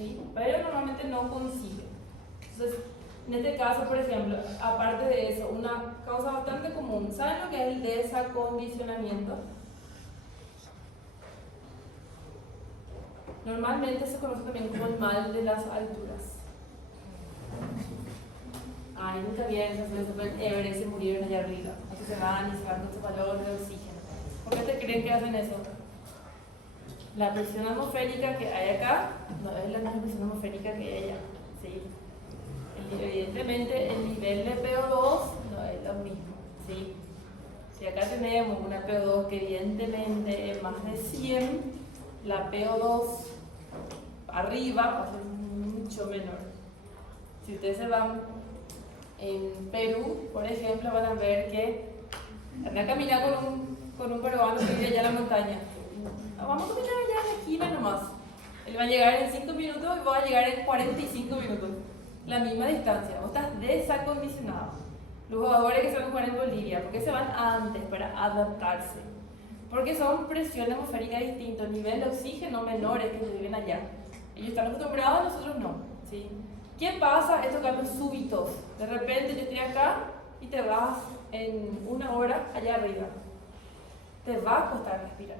¿sí? Pero normalmente no consigue. Entonces, en este caso, por ejemplo, aparte de eso, una causa bastante común, ¿saben lo que es el desacondicionamiento? Normalmente se conoce también como el mal de las alturas. Ay, nunca vieron esos de Super Everest, se murieron allá arriba. Así se van con su valor de oxígeno. ¿Por qué te creen que hacen eso? La presión atmosférica que hay acá no es la misma presión atmosférica que hay allá. ¿Sí? Evidentemente el nivel de PO2 no es lo mismo. ¿Sí? Si acá tenemos una PO2 que evidentemente es más de 100, la PO2 arriba va a ser mucho menor. Si ustedes se van en Perú, por ejemplo, van a ver que anda a caminar con un peruano que vive allá en la montaña. Vamos a caminar allá en la esquina nomás. Él va a llegar en 5 minutos y va a llegar en 45 minutos. La misma distancia. Vos estás desacondicionado. Los jugadores que se van a jugar en Bolivia, ¿por qué se van antes para adaptarse? Porque son presiones atmosféricas distintas, nivel de oxígeno menores que se viven allá. Ellos están acostumbrados, nosotros no. ¿Sí? ¿Qué pasa? Estos cambios súbitos. De repente yo estoy acá y te vas en 1 hora allá arriba. Te va a costar respirar.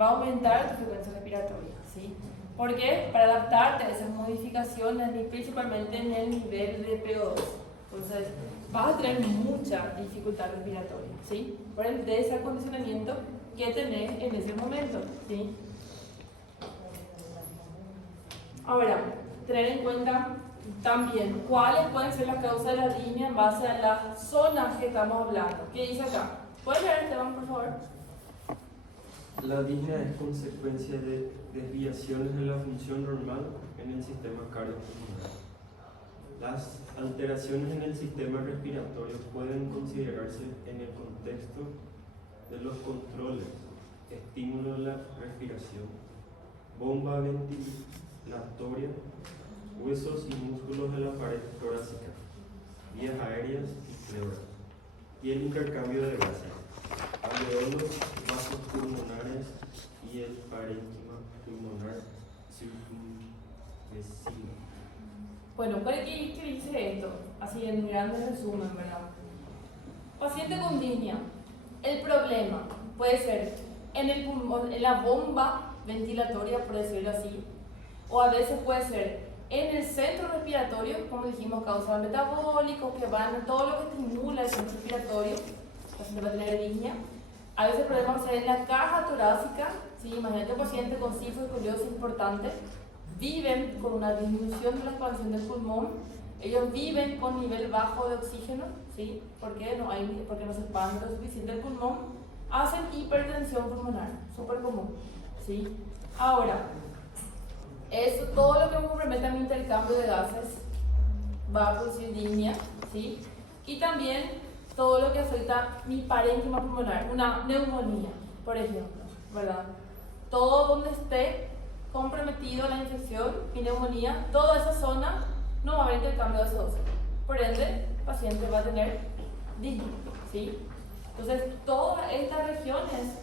Va a aumentar tu frecuencia respiratoria. ¿Sí? ¿Por qué? Para adaptarte a esas modificaciones, principalmente en el nivel de PO2. Entonces, vas a tener mucha dificultad respiratoria. ¿Sí? Por el desacondicionamiento que tenés en ese momento. ¿Sí? Ahora, tener en cuenta también cuáles pueden ser las causas de la disnea en base a las zonas que estamos hablando. ¿Qué dice acá? ¿Puedes leer, Esteban, por favor? La disnea es consecuencia de desviaciones de la función normal en el sistema cardiopulmonar. Las alteraciones en el sistema respiratorio pueden considerarse en el contexto de los controles, estímulo de la respiración, bomba ventilatoria, huesos y músculos de la pared torácica, vías aéreas y pleuras, y el intercambio de gases, alveolos, vasos pulmonares y el parénquima pulmonar circunvecino. Bueno, ¿qué dice esto? Así en grandes resumen, ¿verdad? Paciente con disnea. El problema puede ser en el pulmón, en la bomba ventilatoria, por decirlo así, o a veces puede ser en el centro respiratorio, como dijimos, causas metabólicos que van en todo lo que estimula el centro respiratorio, el paciente va a tener disnea. A veces el problema va a ser en la caja torácica, ¿sí? Imagínate un paciente con cifoescoliosis importante, viven con una disminución de la expansión del pulmón, ellos viven con nivel bajo de oxígeno, ¿sí? Porque no se expande lo suficiente el pulmón, hacen hipertensión pulmonar, súper común, ¿sí? Ahora, eso, todo lo que comprometa mi intercambio de gases va a producir disnea, ¿sí? Y también todo lo que afecta mi parénquima pulmonar, una neumonía, por ejemplo, ¿verdad? Todo donde esté comprometido la infección y neumonía, toda esa zona no va a haber intercambio de CO2. Por ende, el paciente va a tener disnea, ¿sí? Entonces, todas estas regiones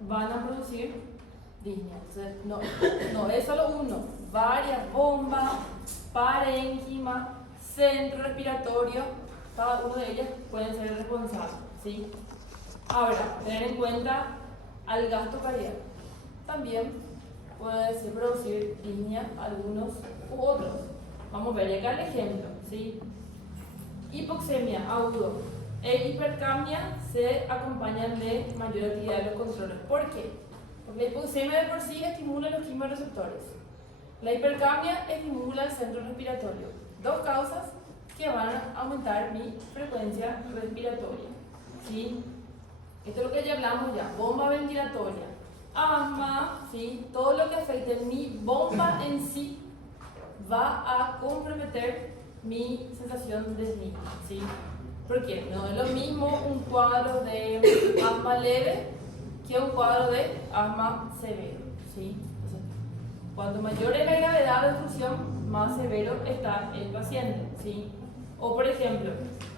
van a producir disnea. Entonces, no es solo uno, varias bombas, parénquima, centro respiratorio, cada uno de ellas pueden ser responsables, ¿sí? Ahora, tener en cuenta al gasto cardíaco. También puede ser producir disnea algunos u otros. Vamos a ver acá el ejemplo, ¿sí? Hipoxemia agudo e hipercamia se acompañan de mayor actividad de los controles. ¿Por qué? Porque la hipoxemia de por sí estimula los quimioreceptores. La hipercamia estimula el centro respiratorio. Dos causas que van a aumentar mi frecuencia respiratoria, ¿sí? Esto es lo que ya hablamos ya, bomba ventilatoria, asma, ¿sí? Todo lo que afecte mi bomba en sí va a comprometer mi sensación de disnea, ¿sí? Porque no es lo mismo un cuadro de asma leve que un cuadro de asma severo, ¿sí? Entonces, cuanto mayor es la gravedad de oclusión, más severo está el paciente, ¿sí? O por ejemplo,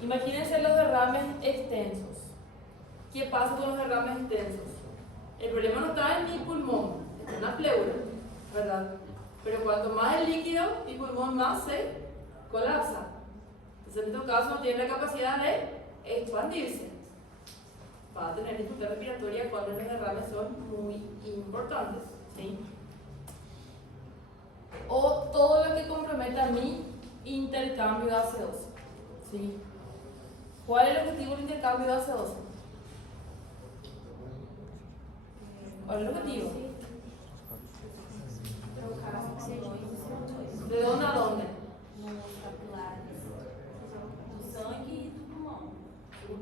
imagínense los derrames extensos. ¿Qué pasa con los derrames extensos? El problema no está en mi pulmón, está en la pleura, ¿verdad? Pero cuanto más el líquido, mi pulmón más se colapsa. Entonces en nuestro caso no tiene la capacidad de expandirse. Va a tener dificultad respiratoria cuando los derrames son muy importantes. ¿Sí? O todo lo que comprometa mi intercambio gaseoso. ¿Sí? ¿Cuál es el objetivo del intercambio gaseoso? ¿Cuál es el objetivo? ¿De dónde a dónde?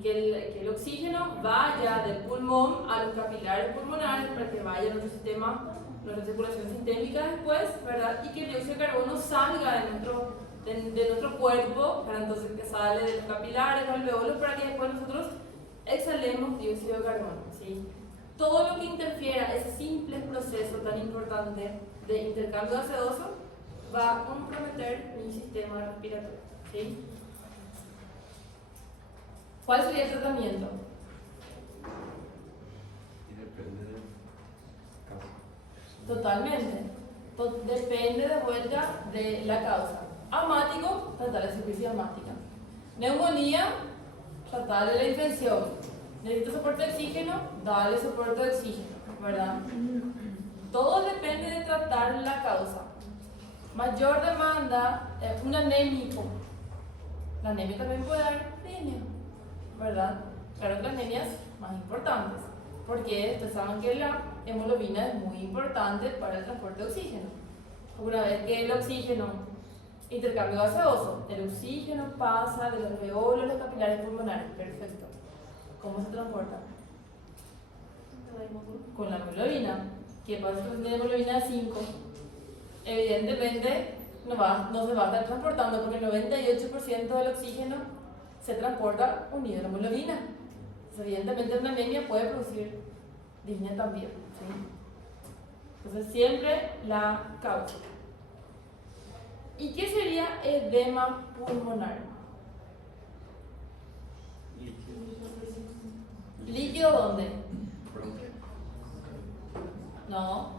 Que el oxígeno vaya del pulmón a los capilares pulmonares para que vaya a nuestro sistema, nuestra circulación sistémica después, ¿verdad? Y que el dióxido de carbono salga de nuestro cuerpo, para entonces que sale de los capilares, alveolos, para que después nosotros exhalemos dióxido de carbono, ¿sí? Todo lo que interfiera ese simple proceso tan importante de intercambio gaseoso va a comprometer mi sistema respiratorio, ¿sí? ¿Cuál sería el tratamiento? Y depende del caso. Totalmente. Depende de vuelta de la causa. Asmático, tratar la insuficiencia asmática. Neumonía, tratar la infección. Necesito soporte de oxígeno, dale soporte de oxígeno, ¿verdad? Todo depende de tratar la causa. Mayor demanda, un anémico. La anemia también puede dar anemia, ¿verdad? Claro que las anemias más importantes, porque ustedes saben que la hemoglobina es muy importante para el transporte de oxígeno. Una vez que el oxígeno, intercambio gaseoso, el oxígeno pasa de los alveolos a los capilares pulmonares, perfecto. ¿Cómo se transporta? Con la hemoglobina. ¿Qué pasa si tiene hemoglobina 5? Evidentemente no se va a estar transportando porque el 98% del oxígeno se transporta unido a la hemoglobina. Entonces, evidentemente una anemia puede producir disnea también, ¿sí? Entonces siempre la causa. ¿Y qué sería edema pulmonar? ¿Líquido dónde? No.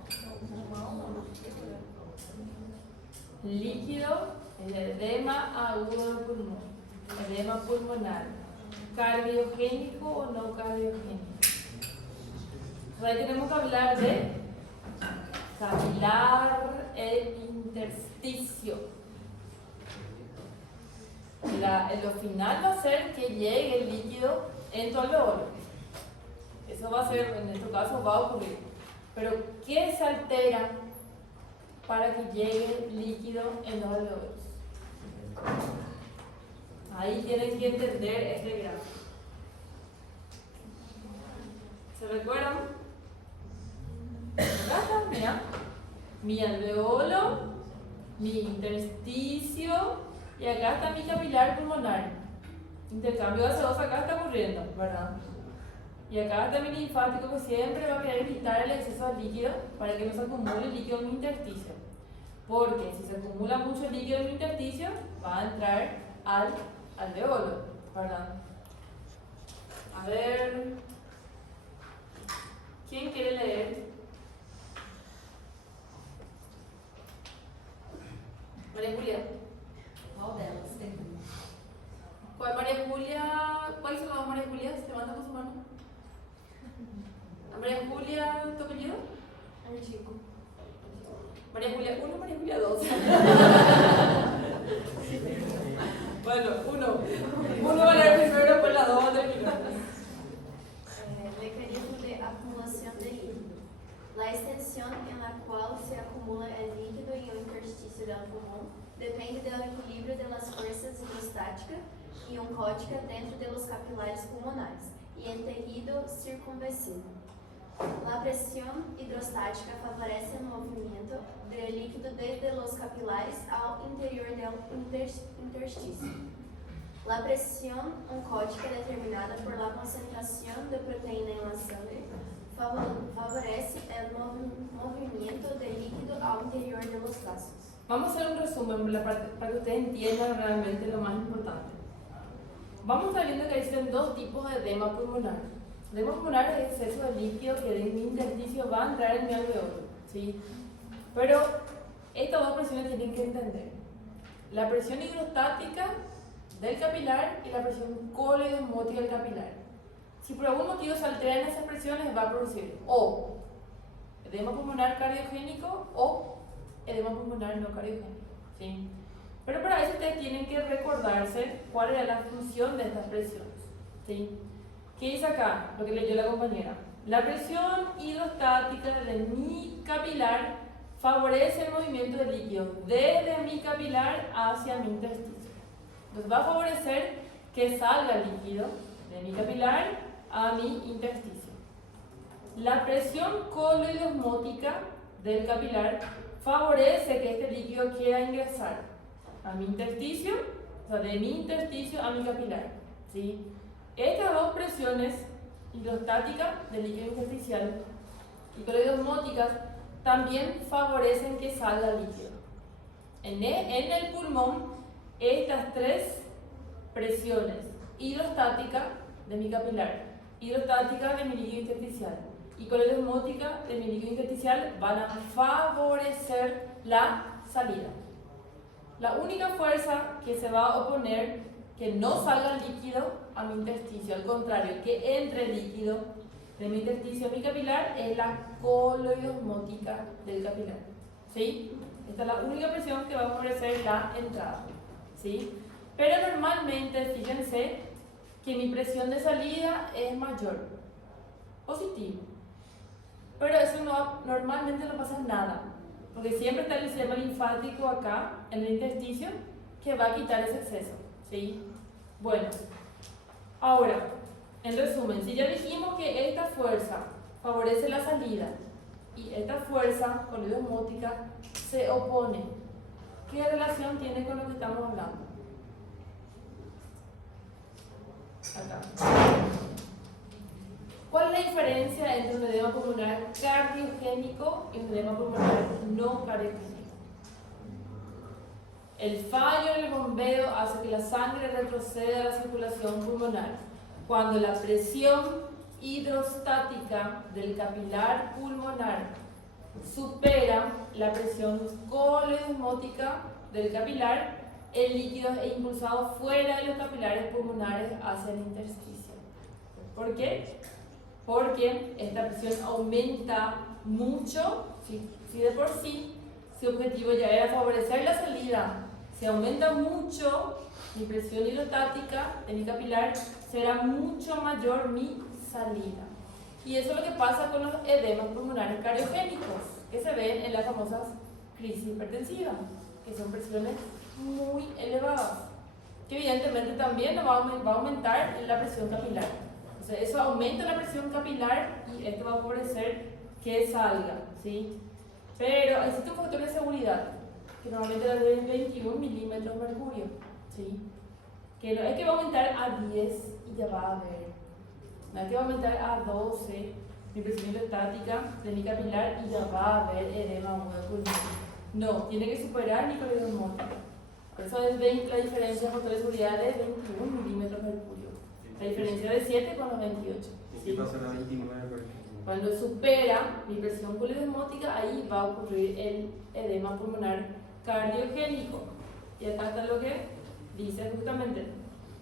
Líquido, el edema agudo del pulmón, edema pulmonar, cardiogénico o no cardiogénico. Ahí tenemos que hablar de capilar e intersticio. Lo final va a ser que llegue el líquido en tu alveolo. Eso va a ser, en este caso va a ocurrir. Pero ¿qué se altera para que llegue líquido en los alveolos? Ahí tienen que entender este gráfico. ¿Se recuerdan? Acá está, mira. Mi alveolo, mi intersticio y acá está mi capilar pulmonar. Intercambio gaseoso acá está ocurriendo, ¿verdad? Y acá está mi linfático que siempre va a querer evitar el exceso de líquido para que no se acumule líquido en mi intersticio. Porque si se acumula mucho líquido en mi intersticio, va a entrar al alveolo, ¿verdad? A ver, ¿quién quiere leer? María Julia. ¿Cuál María Julia? ¿Cuál se llama María Julia? ¿Se levanta con su mano? ¿María Julia tu apellido? Chico. María Julia 1, María Julia 2. Bueno, uno va a leer primero, después la 2 va a terminar. Mecanismo de acumulación de líquido. La extensión en la cual se acumula el líquido y el intersticio del pulmón depende del equilibrio de las fuerzas hidrostática y oncótica dentro de los capilares pulmonares y en tejido circunvecino. La presión hidrostática favorece el movimiento del líquido desde los capilares al interior del intersticio. La presión oncótica determinada por la concentración de proteína en la sangre favorece el movimiento del líquido al interior de los vasos. Vamos a hacer un resumen para que ustedes entiendan realmente lo más importante. Vamos a estar viendo que existen dos tipos de edema pulmonar. Edema pulmonar es exceso de líquido que de mi intersticio va a entrar en mi alveolo, ¿sí? Pero Estas dos presiones tienen que entender. La presión hidrostática del capilar y la presión coleidosmótica del capilar. Si por algún motivo se alteran esas presiones, va a producir o edema pulmonar cardiogénico o edema pulmonar no cardiogénico, ¿sí? Pero para eso ustedes tienen que recordarse cuál era la función de estas presiones, ¿sí? ¿Qué dice acá? Lo que leyó la compañera. La presión hidrostática de mi capilar favorece el movimiento del líquido desde mi capilar hacia mi intersticio. Entonces va a favorecer que salga el líquido de mi capilar a mi intersticio. La presión coleidosmótica del capilar favorece que este líquido quiera ingresar a mi intersticio, o sea, de mi intersticio a mi capilar, ¿sí? Estas dos presiones, hidrostática del líquido intersticial y coleidosmóticas, también favorecen que salga el líquido. En el pulmón, estas tres presiones, hidrostática de mi capilar, hidrostática de mi líquido intersticial y coleidosmótica de mi líquido intersticial, van a favorecer la salida. La única fuerza que se va a oponer que no salga el líquido a mi intersticio, al contrario, que entre el líquido de mi intersticio a mi capilar, es la coleidosmótica del capilar, ¿sí? Esta es la única presión que va a favorecer la entrada, ¿sí? Pero normalmente, fíjense que mi presión de salida es mayor, positivo. Pero eso normalmente no pasa nada, porque siempre está el sistema linfático acá, en el intersticio, que va a quitar ese exceso, ¿sí? Bueno, ahora, en resumen, si ya dijimos que esta fuerza favorece la salida y esta fuerza coleidosmótica se opone, ¿qué relación tiene con lo que estamos hablando? Acá. ¿Cuál es la diferencia entre un edema pulmonar cardiogénico y un edema pulmonar no cardiogénico? El fallo en el bombeo hace que la sangre retroceda a la circulación pulmonar. Cuando la presión hidrostática del capilar pulmonar supera la presión coleidosmótica del capilar, el líquido es impulsado fuera de los capilares pulmonares hacia el intersticio. ¿Por qué? Porque esta presión aumenta mucho, si de por sí su objetivo ya era favorecer la salida, si aumenta mucho mi presión hidrostática de mi capilar, será mucho mayor mi salida. Y eso es lo que pasa con los edemas pulmonares cardiogénicos, que se ven en las famosas crisis hipertensivas, que son presiones muy elevadas, que evidentemente también va a aumentar la presión capilar. Entonces eso aumenta la presión capilar y esto va a favorecer que salga, ¿sí? Pero existe un factor de seguridad, que normalmente es de 21 milímetros de mercurio, ¿sí? Que no es que va a aumentar a 10 y ya va a haber, no es que va a aumentar a 12 mi presión hidrostática de mi capilar y ya va a haber edema agudo pulmonar. No, tiene que superar mi coleidosmótica. Por eso es la diferencia de factor de seguridad es 21 milímetros de mercurio. La diferencia de 7 con los 28. ¿Qué pasa a 29 por ejemplo? Cuando supera mi presión coleidosmótica, ahí va a ocurrir el edema pulmonar cardiogénico. Y acá está lo que dice justamente.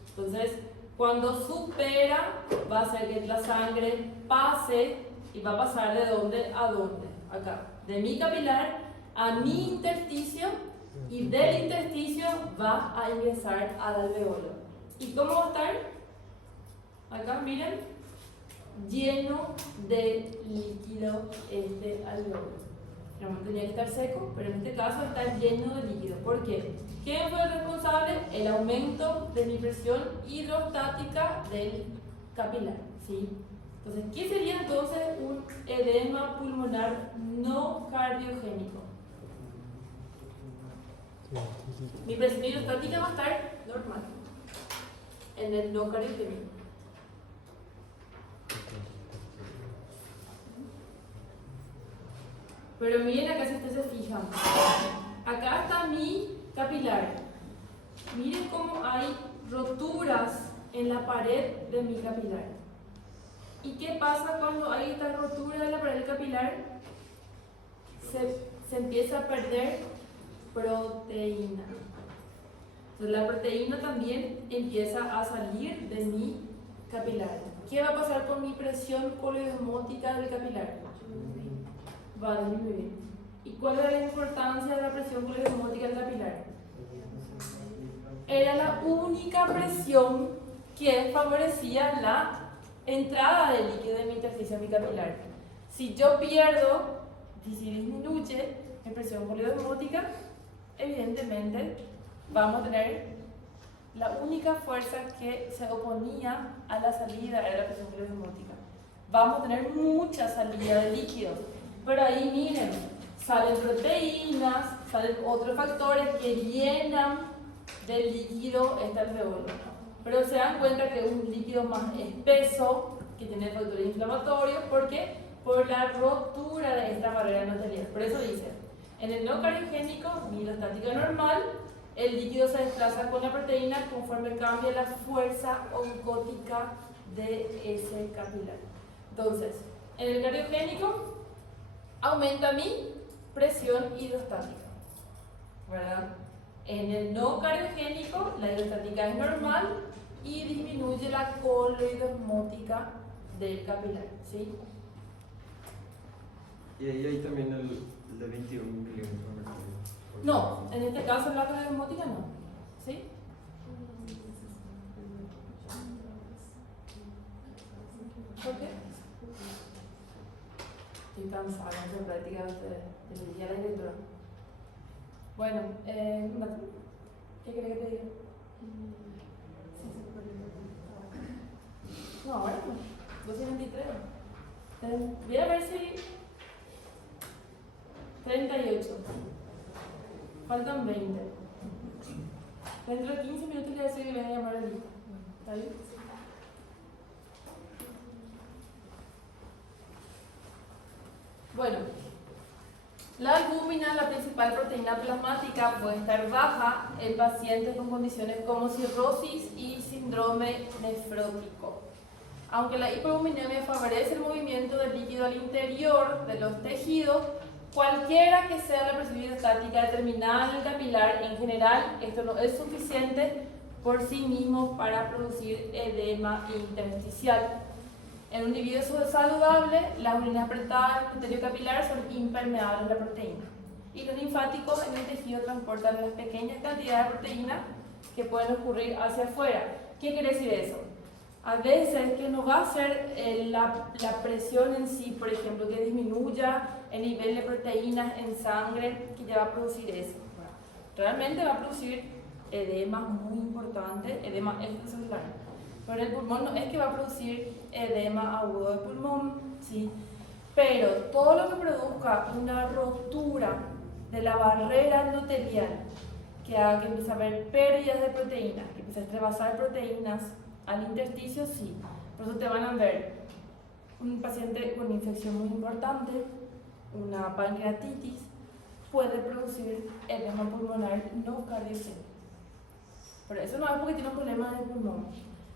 Entonces, cuando supera, va a hacer que la sangre pase y va a pasar de dónde a dónde. Acá, de mi capilar a mi intersticio y del intersticio va a ingresar al alveolo. ¿Y cómo va a estar? Acá, miren, lleno de líquido este alveolo. Realmente tenía que estar seco, pero en este caso está lleno de líquido. ¿Por qué? ¿Quién fue el responsable? El aumento de mi presión hidrostática del capilar, ¿sí? Entonces, ¿qué sería entonces un edema pulmonar no cardiogénico? Mi presión hidrostática va a estar normal en el no cardiogénico. Pero miren acá si ustedes se fijan. Acá está mi capilar. Miren cómo hay roturas en la pared de mi capilar. ¿Y qué pasa cuando hay esta rotura de la pared capilar? Se empieza a perder proteína. Entonces la proteína también empieza a salir de mi capilar. ¿Qué va a pasar con mi presión coleosmótica del capilar? Va a disminuir. ¿Y cuál era la importancia de la presión coleosmótica del capilar? Era la única presión que favorecía la entrada de líquido en mi intersticio capilar. Si yo pierdo, si disminuye mi presión coleosmótica, evidentemente vamos a tener la única fuerza que se oponía a la salida era la presión coleosmótica. Vamos a tener mucha salida de líquidos, pero ahí miren, salen proteínas, salen otros factores que llenan de líquido este alveolo. Pero se dan cuenta que es un líquido más espeso, que tiene factores inflamatorios, ¿por qué? Por la rotura de esta barrera endotelial. Por eso dice, en el no cariogénico, milostática normal, el líquido se desplaza con la proteína conforme cambia la fuerza oncótica de ese capilar. Entonces, en el cariogénico aumenta mi presión hidrostática, ¿verdad? En el no cariogénico, la hidrostática es normal y disminuye la coloidosmótica del capilar, ¿sí? Y ahí hay también el de 21 milímetros de mercurio. No, en este caso la coloidosmótica no, ¿sí? ¿Por qué? Estoy cansada de hacer práctica de día la lectura. Bueno, ¿qué querés que te diga? No, ahora no. 223. Voy a ver si. 38. Faltan 20. Dentro de 15 minutos le decía que le voy a llamar a Lito. ¿Está bien? Bueno, la albúmina, la principal proteína plasmática, puede estar baja en pacientes con condiciones como cirrosis y síndrome nefrótico. Aunque la hipoalbuminemia favorece el movimiento del líquido al interior de los tejidos, cualquiera que sea la presión hidrostática determinada en el capilar, en general, esto no es suficiente por sí mismo para producir edema intersticial. En un individuo saludable, las urinas apretadas del endotelio capilar son impermeables a la proteína. Y los linfáticos en el tejido transportan las pequeñas cantidades de proteína que pueden ocurrir hacia afuera. ¿Qué quiere decir eso? A veces que no va a ser la presión en sí, por ejemplo, que disminuya el nivel de proteínas en sangre que ya va a producir eso. Realmente va a producir edema muy importante, edema extracelular. Pero el pulmón no es que va a producir edema agudo de pulmón, ¿sí? Pero todo lo que produzca una rotura de la barrera endotelial, que haga que empiece a haber pérdidas de proteínas, que empiece a rebasar proteínas al intersticio, sí. Por eso te van a ver un paciente con infección muy importante, una pancreatitis, puede producir edema pulmonar no cardiogénico. Pero eso no es porque tiene un problema de pulmón,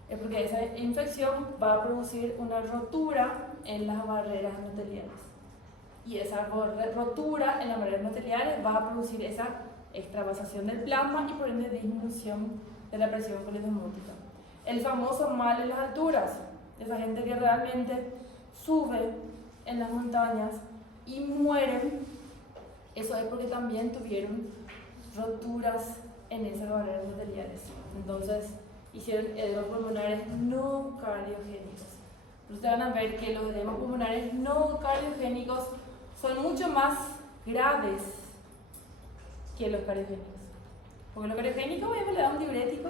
es porque esa infección va a producir una rotura en las barreras endoteliales. Y esa rotura en las barreras endoteliales va a producir esa extravasación del plasma y por ende disminución de la presión coleosmótica. El famoso mal en las alturas, esa gente que realmente sube en las montañas y mueren, eso es porque también tuvieron roturas en esas barreras endoteliales. Entonces, hicieron edemas pulmonares no cardiogénicos. Ustedes van a ver que los edemas pulmonares no cardiogénicos son mucho más graves que los cardiogénicos. Porque los cardiogénicos, obviamente, le da un diurético,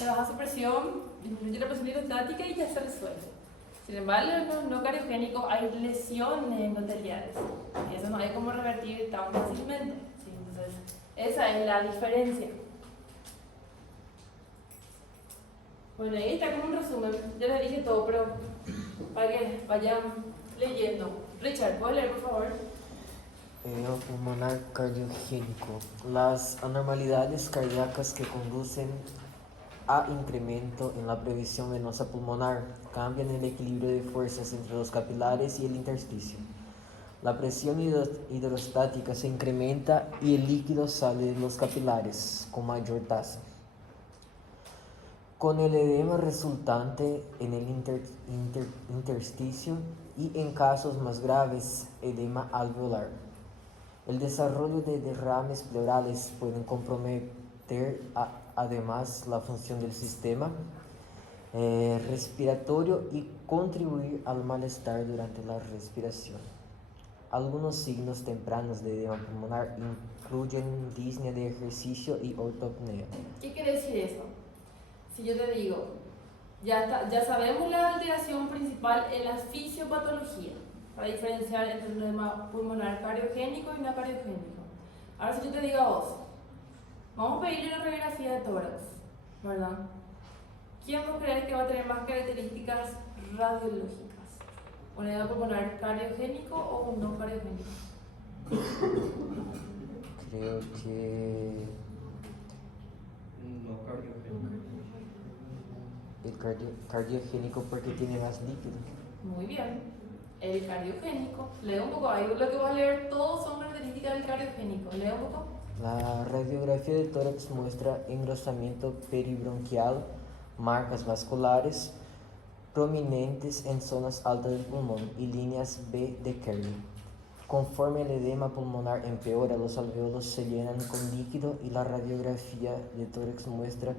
le baja su presión, disminuye la presión hidrostática y ya se resuelve. Sin embargo, en los no cardiogénicos hay lesiones endoteliales y eso no hay cómo revertir tan fácilmente. ¿Sí? Entonces, esa es la diferencia. Bueno, ahí está como un resumen. Ya les dije todo, pero para que vayan leyendo. Richard, ¿puedes leer, por favor? Pulmonar cardiogénico. Las anormalidades cardíacas que conducen a incremento en la previsión venosa pulmonar cambian el equilibrio de fuerzas entre los capilares y el intersticio. La presión hidrostática se incrementa y el líquido sale de los capilares con mayor tasa, con el edema resultante en el intersticio y, en casos más graves, edema alveolar. El desarrollo de derrames pleurales pueden comprometer además la función del sistema respiratorio y contribuir al malestar durante la respiración. Algunos signos tempranos de edema pulmonar incluyen disnea de ejercicio y ortopnea. ¿Qué quiere decir eso? Si yo te digo, ya sabemos la alteración principal en la fisiopatología, para diferenciar entre un edema pulmonar cardiogénico y no cardiogénico. Ahora si yo te digo a vos, vamos a pedirle una radiografía de tórax, ¿verdad? ¿Quién vos crees que va a tener más características radiológicas? ¿Un edema pulmonar cardiogénico o un no cardiogénico? Creo que No cardiogénico. el cardiogénico porque tiene más líquido. Muy bien. El cardiogénico. Lea un poco ahí. Lo que vas a leer todos son características del cardiogénico. Lea un poco. La radiografía de tórax muestra engrosamiento peribronquial, marcas vasculares prominentes en zonas altas del pulmón y líneas B de Kerley. Conforme el edema pulmonar empeora, los alvéolos se llenan con líquido y la radiografía de tórax muestra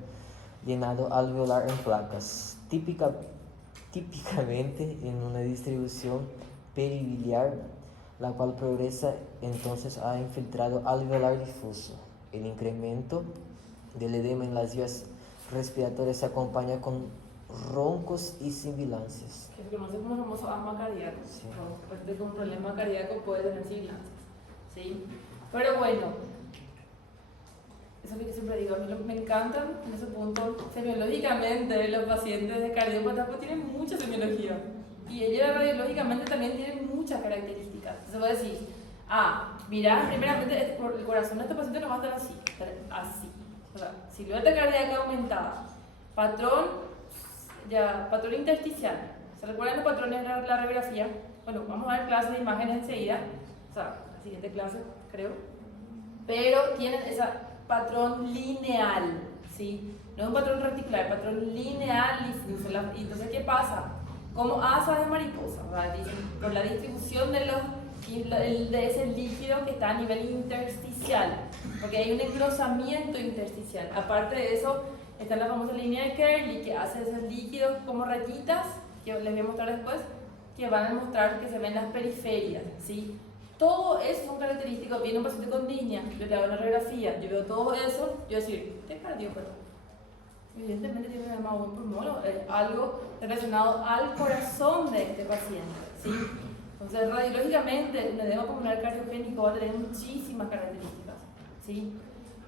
llenado alveolar en placas, típicamente en una distribución peribiliar, la cual progresa entonces a infiltrado alveolar difuso. El incremento del edema en las vías respiratorias se acompaña con roncos y sibilancias. Que se conoce como el famoso asma cardíaco. Sí. Pues con un problema cardíaco puede tener sibilancias. ¿Sí? Pero bueno, eso que yo siempre digo, a mí me encantan en ese punto, semiológicamente los pacientes de cardiópatas pues tienen mucha semiología y ellos radiológicamente también tienen muchas características. Entonces voy a decir, mirá, primeramente el corazón de este paciente no va a estar así, o sea, silueta cardíaca aumentada, patrón intersticial. ¿Se recuerdan los patrones de la radiografía? Bueno, vamos a ver clases de imágenes enseguida, o sea, la siguiente clase, creo, pero tienen ese patrón lineal, ¿sí? No es un patrón reticular, patrón lineal difuso. Y entonces, ¿qué pasa? Como asas de mariposa, ¿verdad? Por la distribución de ese líquido que está a nivel intersticial, porque hay un engrosamiento intersticial. Aparte de eso, está la famosa línea de Kerley, que hace esos líquidos como rayitas, que les voy a mostrar después, que van a demostrar que se ven las periferias, ¿sí? Todo eso son características. Viene un paciente con disnea, yo le hago una radiografía, yo veo todo eso, yo voy a decir, ¿qué es cardiópata? Evidentemente tiene un edema buen pulmón, algo relacionado al corazón de este paciente, ¿sí? Entonces, radiológicamente, un edema pulmonar cardiogénico va a tener muchísimas características, ¿sí?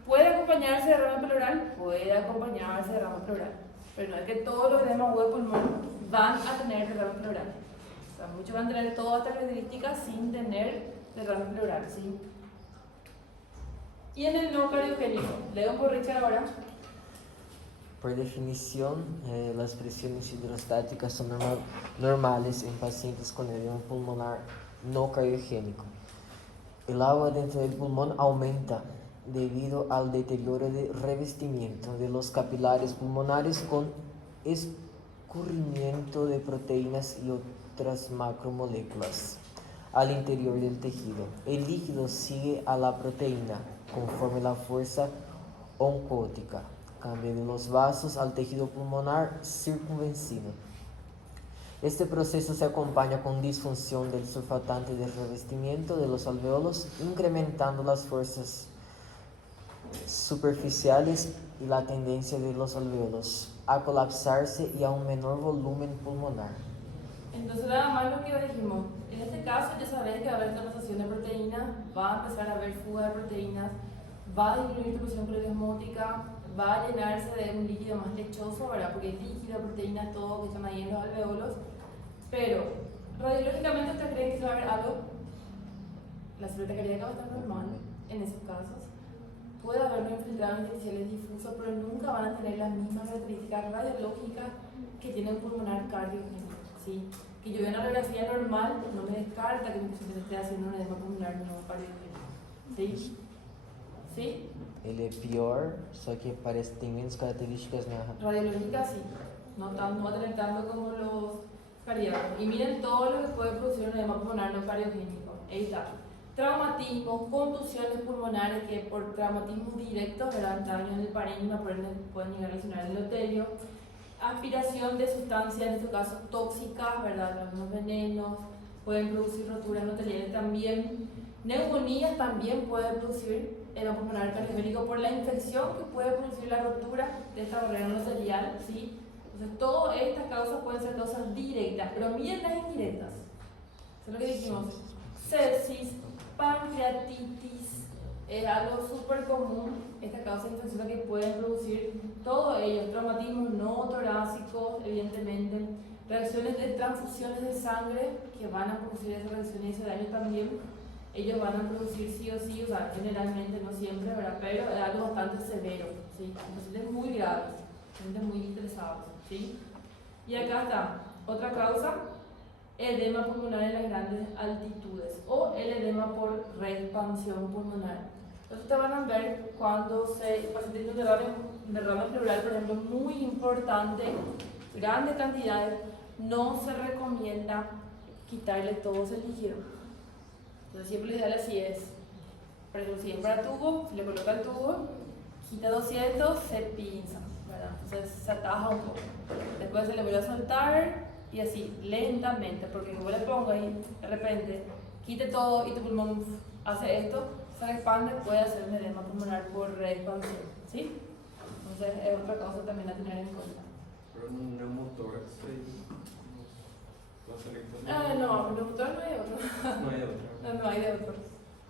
¿Puede acompañarse de derrame pleural? Puede acompañarse de derrame pleural, pero no es que todos los edemas agudos de pulmón van a tener derrame pleural. O sea, muchos van a tener todas estas características sin tener derrame pleural, ¿sí? Y en el no cardiogénico, leo por Richard ahora. Por definición, las presiones hidrostáticas son normales en pacientes con edema pulmonar no cardiogénico. El agua dentro del pulmón aumenta debido al deterioro de revestimiento de los capilares pulmonares con escurrimiento de proteínas y otras macromoléculas al interior del tejido. El líquido sigue a la proteína conforme la fuerza oncótica cambia de los vasos al tejido pulmonar circunvencino. Este proceso se acompaña con disfunción del surfactante de revestimiento de los alvéolos, incrementando las fuerzas superficiales y la tendencia de los alvéolos a colapsarse y a un menor volumen pulmonar. Entonces, nada más lo que dijimos, en este caso ya sabes que va a haber colapsación de proteínas, va a empezar a haber fuga de proteínas, va a disminuir tu presión periosmótica, va a llenarse de un líquido más lechoso, ¿verdad? Porque el líquido, proteínas, todo que están ahí en los alvéolos. Pero, radiológicamente, ¿ustedes creen que se va a ver algo? La silueta cardíaca va a estar normal en esos casos. Puede haber unos infiltrados intersticiales difusos, pero nunca van a tener las mismas características radiológicas que tiene un pulmonar cardiogénico, ¿sí? que yo vea una radiografía normal, no me descarta que mi paciente esté haciendo un edema pulmonar no cardiogénico. ¿Sí? ¿Sí? Ele é pior, só que parece que tem menos características na... Radiológica sí, no va a tener tanto como los cardíacos. Y miren todo lo que puede producir un edema pulmonar no cardiogénico. Ahí está. Traumatismo, contusiones pulmonares que por traumatismo directo, ¿verdad? Daño en el parénquima, pueden llegar a lesionar el endotelio. Aspiración de sustancias, en este caso tóxicas, ¿verdad? Algunos venenos, pueden producir roturas endoteliales también. Neumonías también pueden producir edema pulmonar cardiogénico por la infección que puede producir la rotura de esta barrera endotelial, ¿sí? Entonces, todas estas causas pueden ser causas directas, pero miren las indirectas. Eso es lo que dijimos. Sepsis, pancreatitis, es algo súper común, esta causa de infección que pueden producir todos ellos, traumatismos no torácicos, evidentemente, reacciones de transfusiones de sangre que van a producir esas reacciones y ese daño también. Ellos van a producir sí o sí, o sea, generalmente, no siempre, ¿verdad? Pero es algo bastante severo, ¿sí? Pacientes muy graves, pacientes muy estresados, ¿sí? Y acá está, otra causa, edema pulmonar en las grandes altitudes o el edema por reexpansión pulmonar. Entonces ustedes van a ver cuando el paciente tiene un derrame pleural, por ejemplo, muy importante, grandes cantidades, no se recomienda quitarle todo ese líquido. Entonces siempre lo ideal así es, por ejemplo, si es para tubo, le coloca el tubo, quita 200, se pinza, ¿verdad? Entonces se ataja un poco. Después se le vuelve a soltar y así, lentamente, porque como le pongo ahí, de repente, quite todo y tu pulmón hace esto, se expande, puede hacer un edema pulmonar por reexpansión, ¿sí? Entonces es otra cosa también a tener en cuenta. Pero en un neumotórax No, el neumotórax no hay otro. No hay otro. No hay de otro.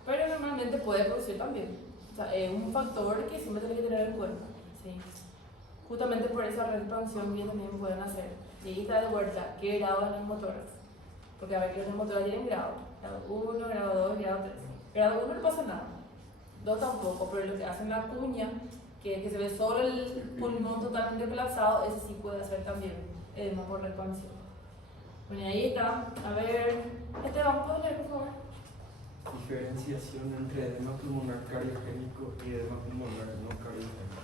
Pero normalmente puede producir también. O sea, es un factor que siempre tiene que tener en cuenta, ¿sí? Justamente por esa reexpansión que también pueden hacer. Y ahí está de vuelta, ¿qué grado es el neumotórax? Porque a ver que los neumotórax tienen grado 1, grado 2, grado 3. Grado 1 no pasa nada, 2 tampoco, pero lo que hacen la cuña, que se ve solo el pulmón totalmente colapsado, ese sí puede hacer también edema por reexpansión. Bueno, y ahí está, a ver, Esteban, ¿puedo leer por favor? Diferenciación entre edema pulmonar cardiogénico y edema pulmonar no cardiogénico.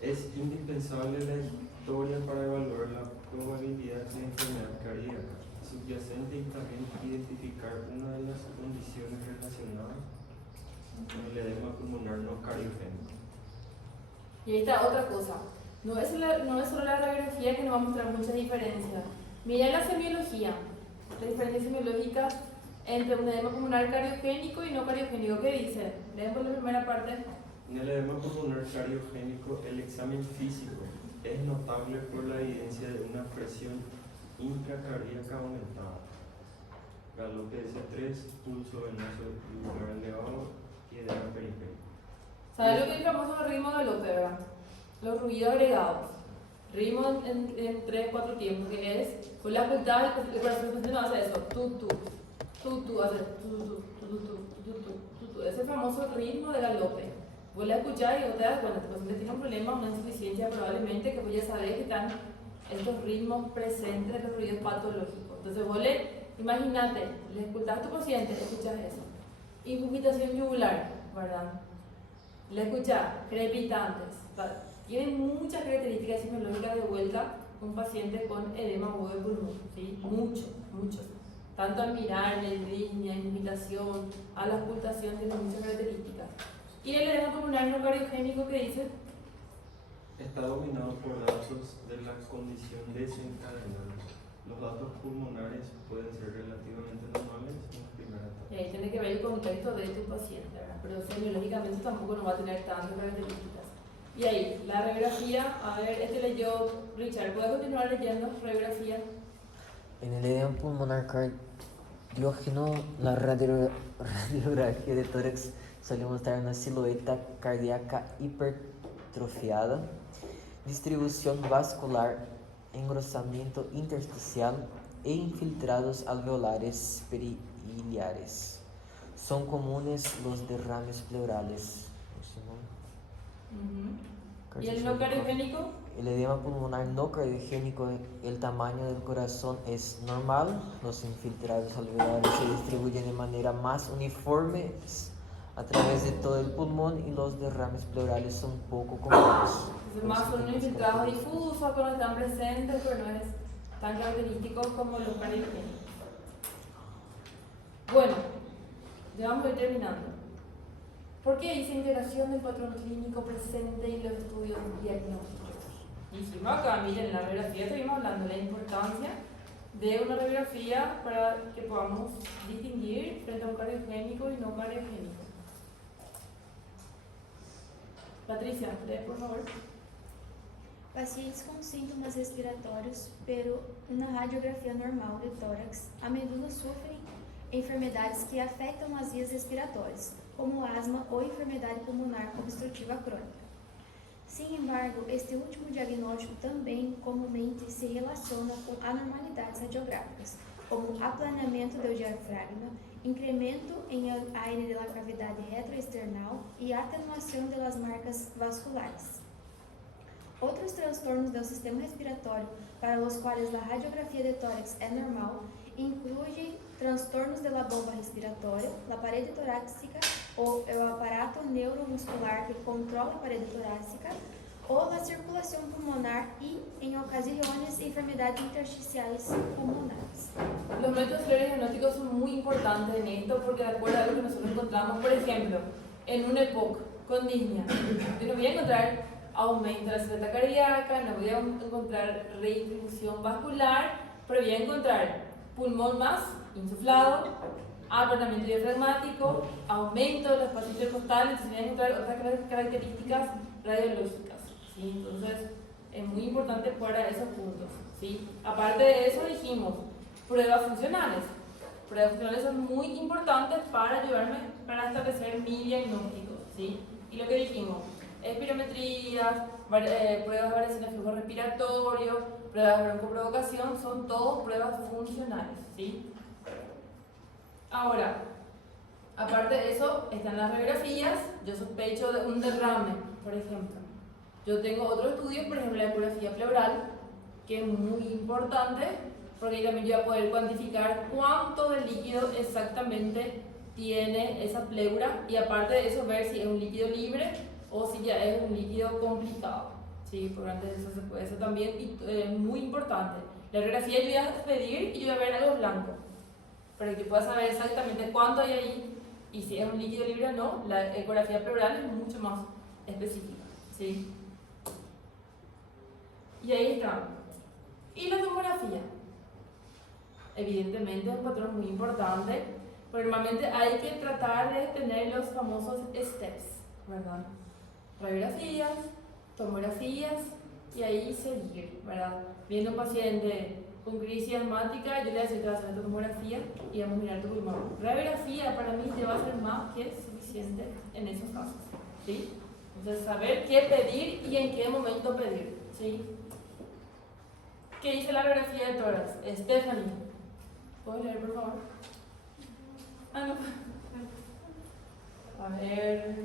Es indispensable la historia para evaluar la probabilidad de enfermedad cardíaca subyacente y también identificar una de las condiciones relacionadas con el edema pulmonar no cardiogénico. Y ahí está otra cosa. No es solo la radiografía que nos va a mostrar muchas diferencias. Mira la semiología, las diferencias semiológicas entre un edema pulmonar cardiogénico y no cardiogénico. ¿Qué dice? Leemos la primera parte. En el edema pulmonar cardiogénico, el examen físico es notable por la evidencia de una presión intracardíaca aumentada, galope S3, pulso venoso lugar elevado y edema periférico. ¿Sabes lo que es el famoso ritmo galope, verdad? Los ruidos agregados. Ritmo en 3-4 tiempos, que es con la puntada el corazón no hace eso. Tu, hace tu. Ese famoso ritmo de galope. Vos la escuchás y vos te das cuenta, tu paciente tiene un problema, una insuficiencia probablemente, que vos ya sabés que están estos ritmos presentes, los ruidos patológicos. Entonces vos imagínate, le escuchás a tu paciente, escuchás eso. Incubitación yugular, ¿verdad? Le escuchás, crepitantes. Tienen muchas características semiológicas de vuelta un paciente con edema agudo de pulmón, ¿sí? Mucho. Tanto al mirar, en línea, en imitación, a la ocultación, tiene muchas características. Y el edema pulmonar no cardiogénico, ¿qué dice? Está dominado por datos de la condición desencadenante. Los datos pulmonares pueden ser relativamente normales en la primera etapa. Y ahí tiene que ver el contexto de tu paciente, ¿verdad? Pero semiológicamente tampoco no va a tener tantas características. Y ahí, la radiografía, a ver, leyó Richard, ¿puedes continuar leyendo radiografía? En el edema pulmonar cardiógeno, la radiografía de tórax suele mostrar una silueta cardíaca hipertrofiada, distribución vascular, engrosamiento intersticial e infiltrados alveolares periliares. Son comunes los derrames pleurales. ¿Y el no cariogénico? El edema pulmonar no cardiogénico, el tamaño del corazón es normal, los infiltrados alveolares se distribuyen de manera más uniforme a través de todo el pulmón y los derrames pleurales son poco comunes. Es más, son unos infiltrados difusos cuando están presentes, pero no es tan característico como los cariogénicos. Bueno, ya vamos a ir terminando. ¿Por qué dice integración del patrón clínico presente y los estudios diagnósticos? Dijimos acá, miren, en la radiografía estuvimos hablando de la importancia de una radiografía para que podamos distinguir frente a un cariogénico y no cariogénico. Patricia, lee por favor. Pacientes com sintomas respiratórios, pero uma radiografia normal de tórax, a menudo sofrem enfermidades que afetam as vias respiratórias, como asma ou enfermidade pulmonar obstrutiva crônica. Sin embargo, este último diagnóstico também comumente se relaciona com anormalidades radiográficas, como aplanamento do diafragma, incremento em aire da cavidade retroesternal e atenuação das marcas vasculares. Outros transtornos do sistema respiratório para os quais a radiografia de tórax é normal incluem transtornos da bomba respiratória, da parede torácica ou o aparato neuromuscular que controla a parede torácica ou a circulação pulmonar e, em ocasiões, enfermedades intersticiais pulmonares. Los métodos diagnósticos son muy importantes en esto porque de acuerdo a lo que nosotros encontramos, por ejemplo, en una EPOC con disnea, yo no voy a encontrar aumento de la frecuencia cardíaca, no voy a encontrar redistribución vascular, pero voy a encontrar pulmón más insuflado, aplanamiento diafragmático, aumento de los espacios intercostales, y voy a encontrar otras características radiológicas, ¿sí? Entonces es muy importante para esos puntos, ¿sí? Aparte de eso dijimos pruebas funcionales. Pruebas funcionales son muy importantes para ayudarme para establecer mi diagnóstico, ¿sí? Y lo que dijimos, espirometrías, pruebas de variación de flujo respiratorio, pruebas de broncoprovocación, son todas pruebas funcionales, ¿sí? Ahora, aparte de eso, están las radiografías. Yo sospecho de un derrame, por ejemplo. Yo tengo otro estudio, por ejemplo, la ecografía pleural, que es muy importante, porque ahí también yo voy a poder cuantificar cuánto de líquido exactamente tiene esa pleura y aparte de eso ver si es un líquido libre o si ya es un líquido complicado, ¿sí? Porque antes de eso se puede, eso también es muy importante. La radiografía yo voy a pedir y yo voy a ver algo blanco, para que pueda saber exactamente cuánto hay ahí y si es un líquido libre o no. La ecografía pleural es mucho más específica, ¿sí? Y ahí está. Y la tomografía. Evidentemente es un patrón muy importante, pero normalmente hay que tratar de tener los famosos steps, ¿verdad? Radiografías, tomografías y ahí seguir, ¿verdad? Viendo un paciente con crisis asmática, yo le voy a decir que vas a hacer tu tomografía y vamos a mirar tu pulmón. Radiografía para mí te va a ser más que suficiente en esos casos, ¿sí? Entonces saber qué pedir y en qué momento pedir, ¿sí? ¿Qué dice la radiografía de tórax? Stephanie, ¿puedes leer por favor? Ah, no. A ver,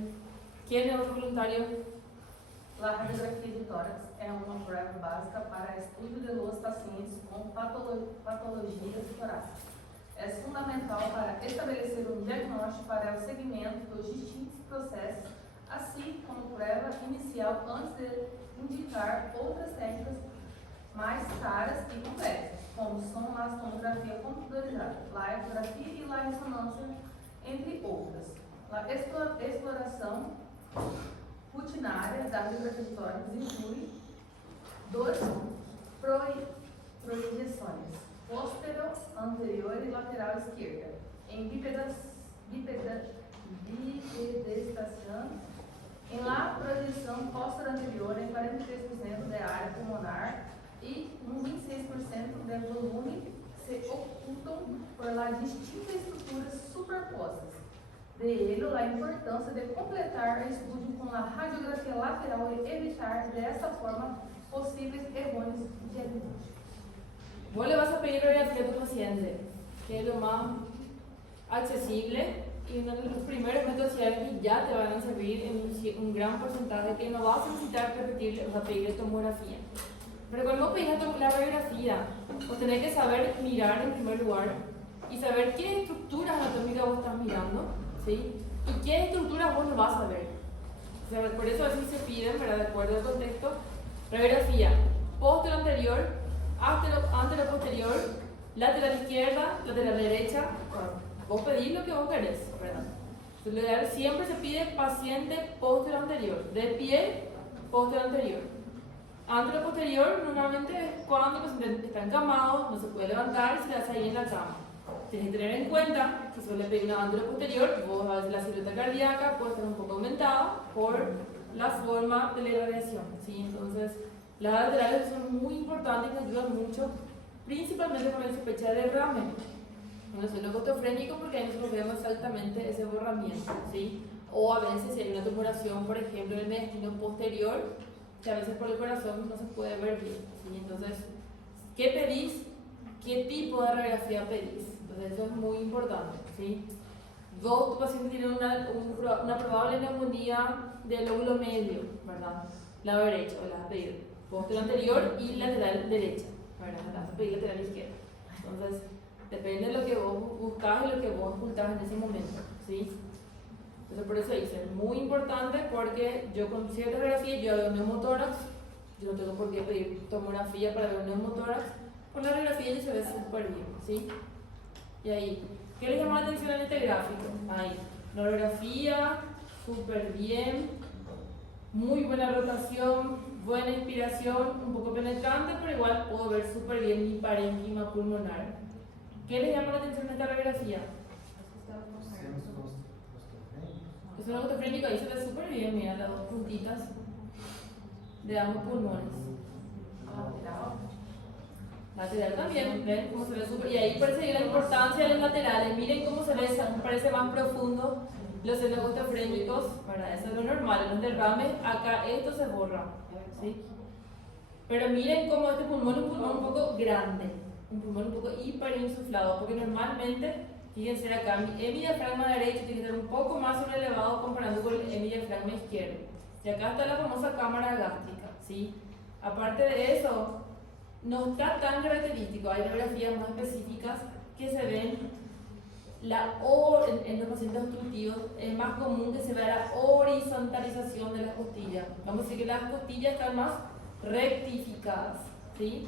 ¿quién es otro voluntario? La radiografia de tórax é uma prova básica para estudo de los pacientes com patologias torácicas. É fundamental para estabelecer um diagnóstico para o segmento dos distintos processos, assim como prova inicial antes de indicar outras técnicas mais caras e complexas, como são a tomografia computadorizada, a ecografia e a ressonância, entre outras. A exploração rutinária da radiografia de tórax inclui duas projeções, póstero, anterior e lateral esquerda, em bipedestação, em la projeção póstero anterior em 43% da área pulmonar e 26% do volume se ocultam por las distintas estruturas superpostas. De ello, a importância de completar o estudo com a radiografia lateral e evitar, dessa forma, possíveis errores diagnósticos. Vos le vas a pedir radiografía a tu paciente, que es lo más accesible, y uno de los primeros métodos sociales que ya te van a servir en un gran porcentaje, que no vas a necesitar repetir, o sea, pedir tomografía. Pero cuando vos pedís la radiografía, vos tenés que saber mirar en primer lugar y saber qué estructuras anatómicas vos estás mirando, ¿sí? Y qué estructuras vos no vas a ver. O sea, por eso así se piden, ¿verdad? De acuerdo al contexto, radiografía postero anterior, antero posterior, lateral izquierda, lateral derecha. Vos pedís lo que vos querés, ¿verdad? Entonces, siempre se pide paciente postero anterior, de pie, postero anterior. Antero posterior normalmente es cuando el paciente está encamado, no se puede levantar y se le hace ahí en la cama. Tienes que tener en cuenta que suele pedir una antero posterior, vos a veces la silueta cardíaca puede estar un poco aumentada por la forma de la irradiación, ¿sí? Entonces, las laterales son muy importantes y nos ayudan mucho, principalmente con la sospecha de derrame. No es lo costofrénico porque ahí nosotros vemos exactamente ese borramiento, ¿sí? O a veces si hay una tumoración, por ejemplo, en el mediastino posterior, que a veces por el corazón no se puede ver bien, ¿sí? Entonces, ¿qué pedís? ¿Qué tipo de radiografía pedís? Entonces, eso es muy importante, ¿sí? Tu paciente tiene una probable neumonía del lóbulo medio, ¿verdad? Lado derecho, la vas a pedir postero anterior y lateral derecha, ¿verdad? La vas a pedir lateral izquierda. Entonces, depende de lo que vos buscás y lo que vos ocultás en ese momento, ¿sí? Entonces, por eso dice, es muy importante porque yo con cierta radiografía, yo hago neumotórax, yo no tengo por qué pedir tomografía para ver un neumotórax, con la radiografía ya se ve súper bien, ¿sí? Y ahí, ¿qué les llama la atención en este gráfico? Ahí, la radiografía, súper bien, muy buena rotación, buena inspiración, un poco penetrante, pero igual puedo ver súper bien mi parénquima pulmonar. ¿Qué les llama la atención de esta radiografía? Es un autofrénico, ahí se ve súper bien, mira las dos puntitas de ambos pulmones. Lateral también, ven cómo se ve súper. Y ahí parece la importancia de los laterales. Miren cómo se ve, parece más profundo los senos autofrénicos. Para eso es lo normal, en los derrames, acá esto se borra, ¿sí? Pero miren cómo este pulmón es un pulmón un poco grande, un pulmón un poco hiperinsuflado, porque normalmente, fíjense acá, mi diafragma derecho tiene que estar un poco más sobrelevado comparando con el diafragma izquierdo. Y acá está la famosa cámara gástrica, ¿sí? Aparte de eso, no está tan característico, hay radiografías más específicas que se ven en los pacientes obstructivos. Es más común que se vea la horizontalización de las costillas. Vamos a decir que las costillas están más rectificadas, ¿sí?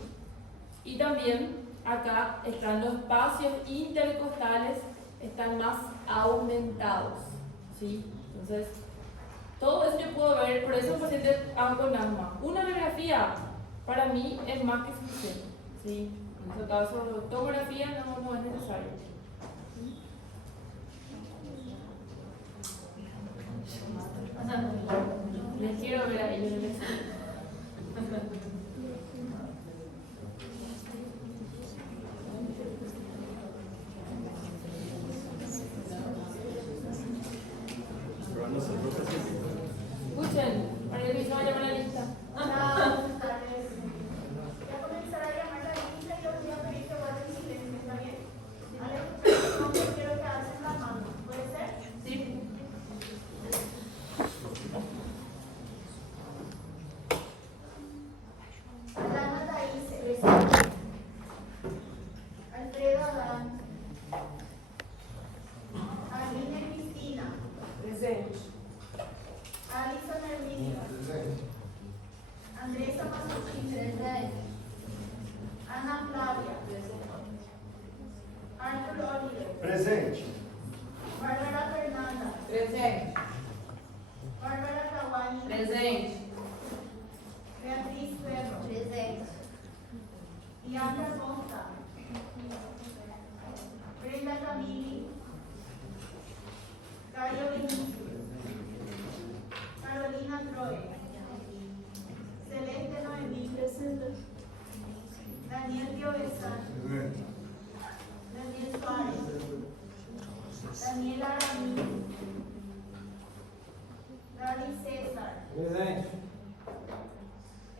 Y también acá están los espacios intercostales, están más aumentados, ¿sí? Entonces, todo eso yo puedo ver, por eso un paciente con asma. Una radiografía para mí es más que suficiente, ¿sí? En este caso, tomografía no es necesario. Les quiero ver a ellos en el estudio. Escuchen, para que me llamen a la lista. Buenas tardes. Voy a comenzar a llamar a la lista y los voy a pedir que guarden silencio, ¿está bien? Al escuchar su nombre quiero que alcen la mano, ¿puede ser? Sí. Alana Thaís, Alfredo Adán, Alina Cristina, Presente. Alison Herminio, Andresa Masucci, Ana Flavia, Arthur Oliver, Presente. Bárbara Fernanda, Presente. Bárbara Cawani, Presente. Beatriz Ferro, Presente. Bianca Conta, Brenda Camili, Caio Vinicius, Carolina Troy, Celeste Noemí, Daniel Piovesan, Daniel Suárez, Daniela Ramírez, Dani César, Presente.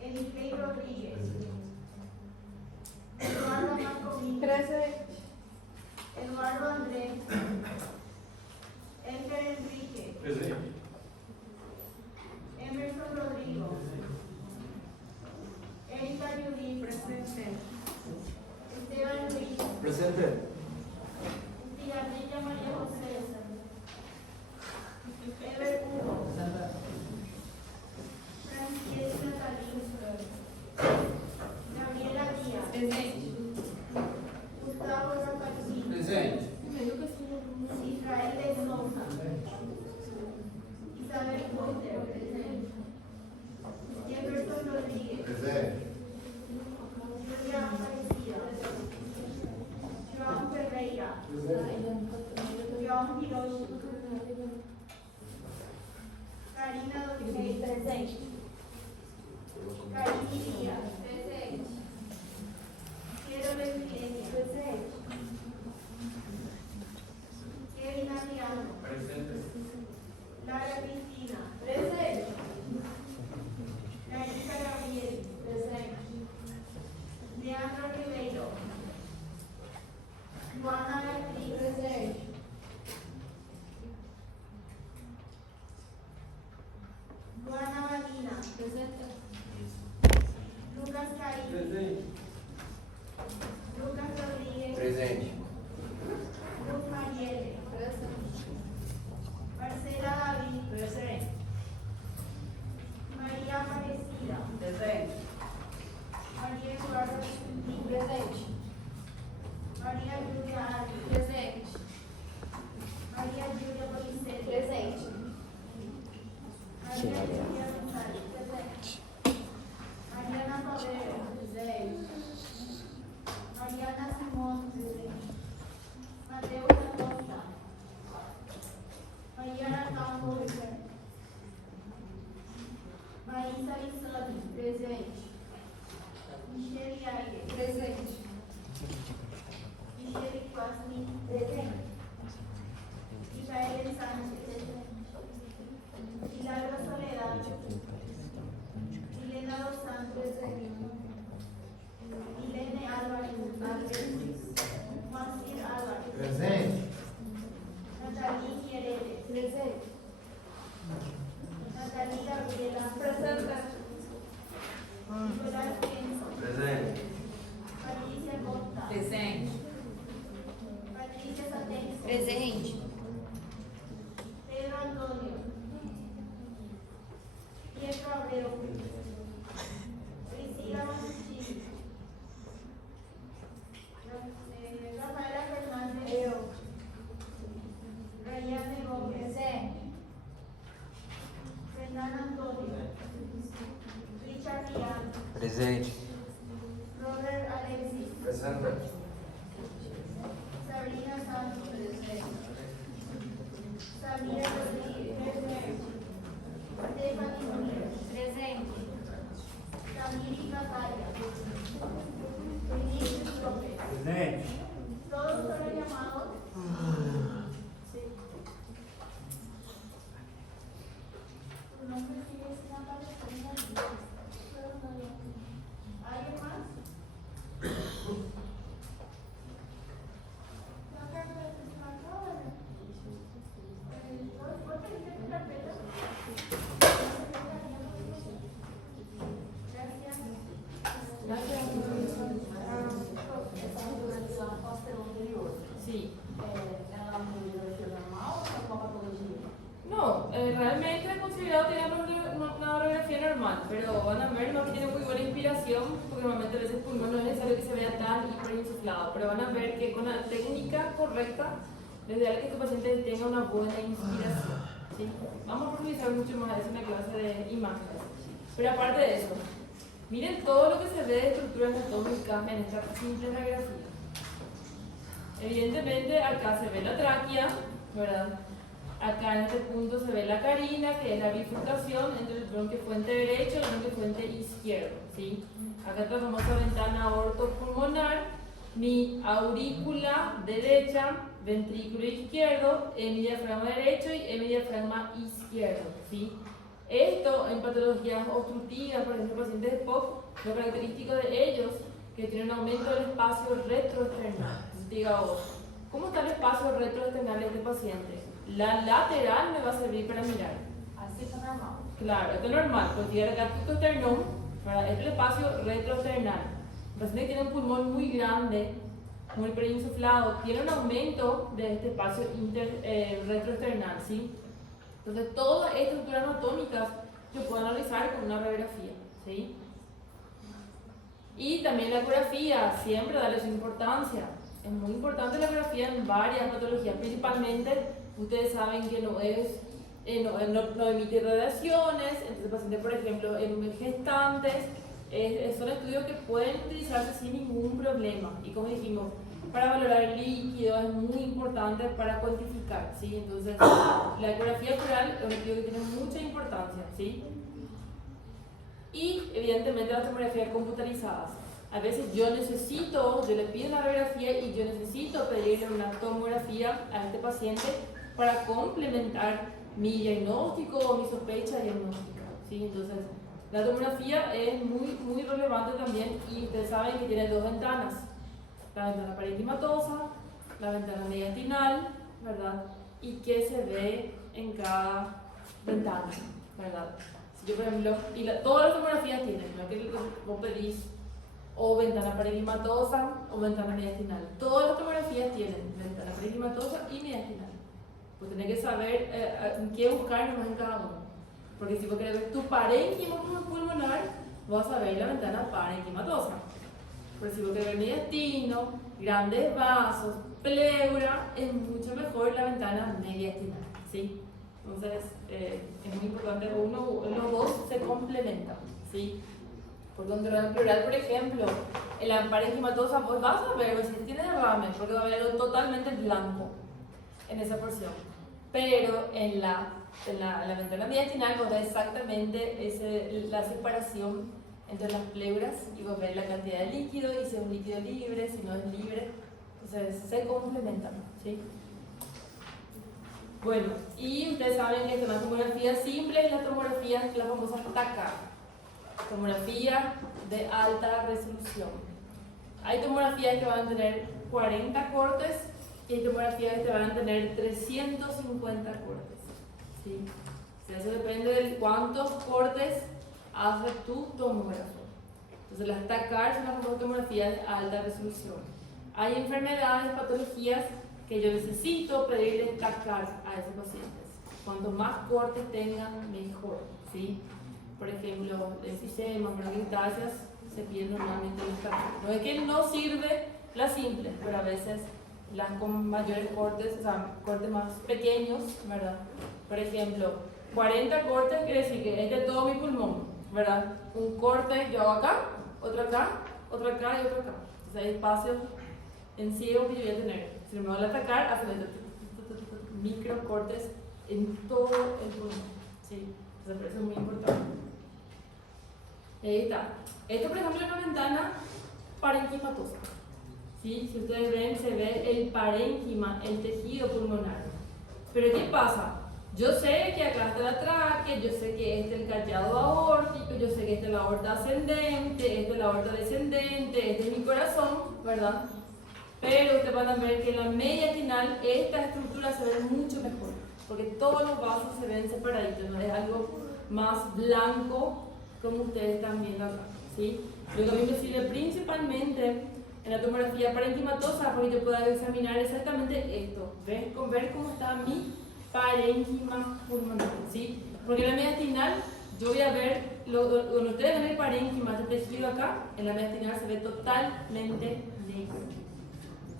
Elisei Rodríguez, Eduardo Marcomín, Eduardo Andrés, Rodrigo. Erika Judith. Presente. Esteban Luis. Presente. Villarreal María José. Ever Hugo. Franciela Natalie. Gabriela Díaz. Gustavo Rapacini. Israel de Souza. Isabel Potter. Jefferson Rodríguez. Julia Aparecida. João Ferreira. João Hiroshi. Karina Duque. Presente. Karine Díaz. Presente. Piero Lesbienia. Presente. Kevin Adriano. Presente. Lara Cristina. Presente. Larissa Gabriel. Presente. Leandro Ribeiro. Juana Beatriz. Presente. Juana Valina. Presente. Lucas Caí. Presente. Lucas Rodríguez. Presente. Luz Marielle. Presente. Marcela David. Presente. María Aparecida. Presente. María Eduarda Chunti. Presente. María Julia Ari. Presente. María Julia Policetti. Presente. María Julia González. Presente. Mariana Favero. Presente. Mariana Simón. Presente. Mateo Acosta. Mariana Campos. Presente. Maísa Isani. Presente. Michele Aire. Presente. Michele Quasmi. Presente. Israel Sánchez. Presente. Milagro Soledad. Milena Dos Santos. Presente. Milene Álvarez. Juan Cir Álvarez. Presente. Natalie Quiereles. Presente. Natalie Gabriela. Presente. Nicolás Pienso. Presente. Patricia Costa. Presente. Patricia Satenzo. Presente. Pedro Antonio. Pietro Abreu. Priscila Monchini. Rafaela Fernández. Rayane Gómez. Fernando Antonio. Richard Rian. Presente. Robert Alexis. Presente. Sabrina Santos. Samira Rodríguez. Stephanie Núñez. Presente. Samiri Catalla. Vinicius López. Presente. Todos fueron llamados. Sí. Tu nombre sigue sin aparecer en la lista. ¿Alguien más? La carpeta está acá. ¿Puedo pedirle tu carpeta? Gracias. Sí. Ela é uma radiografia normal ou é uma patologia? No, realmente es considerado tener una radiografía normal, pero van a ver, no tiene muy buena inspiración, porque normalmente a veces el pulmón no es necesario que se vea tan hiperinsuflado, pero van a ver que con la técnica correcta, lo ideal es que tu paciente tenga una buena inspiración. ¿Sí? Vamos a profundizar mucho más eso en la clase de imágenes. Pero aparte de eso, miren todo lo que se ve de estructura anatómica en esta simple radiografía. Evidentemente acá se ve la tráquea, ¿verdad? Acá en este punto se ve la carina, que es la bifurcación entre el bronquio fuente derecho y el bronquio fuente izquierdo, ¿sí? Acá está la famosa ventana ortopulmonar, mi aurícula derecha, ventrículo izquierdo, hemidiafragma derecho y hemidiafragma izquierdo, ¿sí? Esto en patologías obstructivas, por ejemplo, pacientes de POC, lo característico de ellos que tienen un aumento del espacio retroesternal. Diga vos, ¿cómo está el espacio retroesternal de este paciente? La lateral me va a servir para mirar. Así está normal. Claro, esto es normal, considera que el esternón, ¿verdad? Es el espacio retroesternal. El paciente que tiene un pulmón muy grande, muy hiperinsuflado, tiene un aumento de este espacio retroesternal, ¿sí? Entonces, todas estas estructuras anatómicas se pueden analizar con una radiografía, ¿sí? Y también la ecografía, siempre darle su importancia. Es muy importante la ecografía en varias patologías, principalmente, ustedes saben que no emite radiaciones, entonces el paciente, por ejemplo, en gestantes, son estudios que pueden utilizarse sin ningún problema. Y como dijimos, para valorar el líquido es muy importante para cuantificar, ¿sí? Entonces, la ecografía coral es un estudio que tiene mucha importancia, ¿sí? Y evidentemente las tomografías computarizadas. A veces yo le pido una radiografía y yo necesito pedirle una tomografía a este paciente para complementar mi diagnóstico o mi sospecha diagnóstica, ¿sí? Entonces, la tomografía es muy relevante también y ustedes saben que tiene dos ventanas. La ventana parenquimatosa, la ventana mediastinal, ¿verdad? Y qué se ve en cada ventana, ¿verdad? Si yo, por ejemplo, todas las tomografías tienen, no es que vos pedís o ventana parenquimatosa o ventana mediastinal. Todas las tomografías tienen ventana parenquimatosa y mediastinal. Pues tenés que saber qué buscar nomás en cada uno. Porque si vos querés ver tu parénquima pulmonar, vas a ver la ventana parenquimatosa. Pero si vos querés ver mediastino, grandes vasos, pleura, es mucho mejor la ventana mediastinal, ¿sí? Entonces, es muy importante, los dos se complementan, ¿sí? Por control pleural, por ejemplo, en la parenquimatosa, vos vas a ver si tiene derrame, porque va a haber algo totalmente blanco en esa porción. Pero en la ventana mediastinal vos ves exactamente la separación entre las pleuras y vos ves la cantidad de líquido y si es un líquido libre, si no es libre. Entonces se complementan, ¿sí? Bueno, y ustedes saben que son las tomografías simples y las tomografías, las famosas TACA, tomografía de alta resolución. Hay tomografías que van a tener 40 cortes y hay tomografías que van a tener 350 cortes, ¿sí? O sea, eso depende de cuántos cortes hace tu tomógrafo. Entonces las TACAR son las tomografías de alta resolución. Hay enfermedades, patologías que yo necesito pedirles TACAR a esos pacientes. Cuanto más cortes tengan, mejor, ¿sí? Por ejemplo, enfisemas, bronquiectasias, se piden normalmente los TACAR. No es que no sirve las simples, pero a veces las con mayores cortes, o sea, cortes más pequeños, ¿verdad? Por ejemplo, 40 cortes quiere decir que este es todo mi pulmón, ¿verdad? Un corte yo hago acá, otro acá, otro acá y otro acá. Entonces hay espacios en ciego que yo voy a tener. Si me voy a atacar, hacen micro cortes en todo el pulmón, ¿sí? Entonces eso es muy importante. Ahí está. Esto, por ejemplo, es una ventana parenquimatosa. ¿Sí? Si ustedes ven, se ve el parénquima, el tejido pulmonar. Pero ¿qué pasa? Yo sé que acá está la tráquea, yo sé que este es el callado aórtico, yo sé que esta es la aorta ascendente, esta es la aorta descendente, este es mi corazón, ¿verdad? Pero ustedes van a ver que en la mediastinal esta estructura se ve mucho mejor, porque todos los vasos se ven separaditos, no es algo más blanco como ustedes están viendo acá, ¿sí? Lo que a mí me sirve principalmente en la tomografía parenquimatosa, porque yo pueda examinar exactamente esto, ver cómo está mi parénquima pulmonar, ¿sí? Porque en la mediastinal yo voy a ver, cuando ustedes ven el parénquima, este tejido acá, en la mediastinal se ve totalmente negro,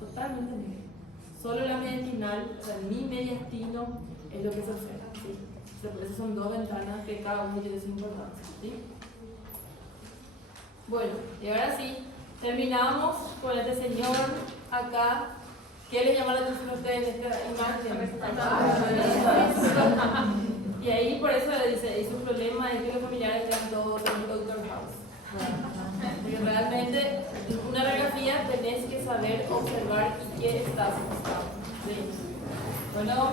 totalmente negro. Solo la mediastinal, o sea, mi mediastino es lo que se observa, ¿sí? O sea, por eso son dos ventanas que cada uno tiene su importancia, ¿sí? Bueno, y ahora sí, terminamos con este señor acá. ¿Qué les llama la atención a ustedes de esta imagen? Y ahí por eso le dice, y su problema es que los familiares están todos en el Dr. House. Porque realmente una radiografía tenés que saber observar y qué estás buscando. ¿Sí? Bueno, chao.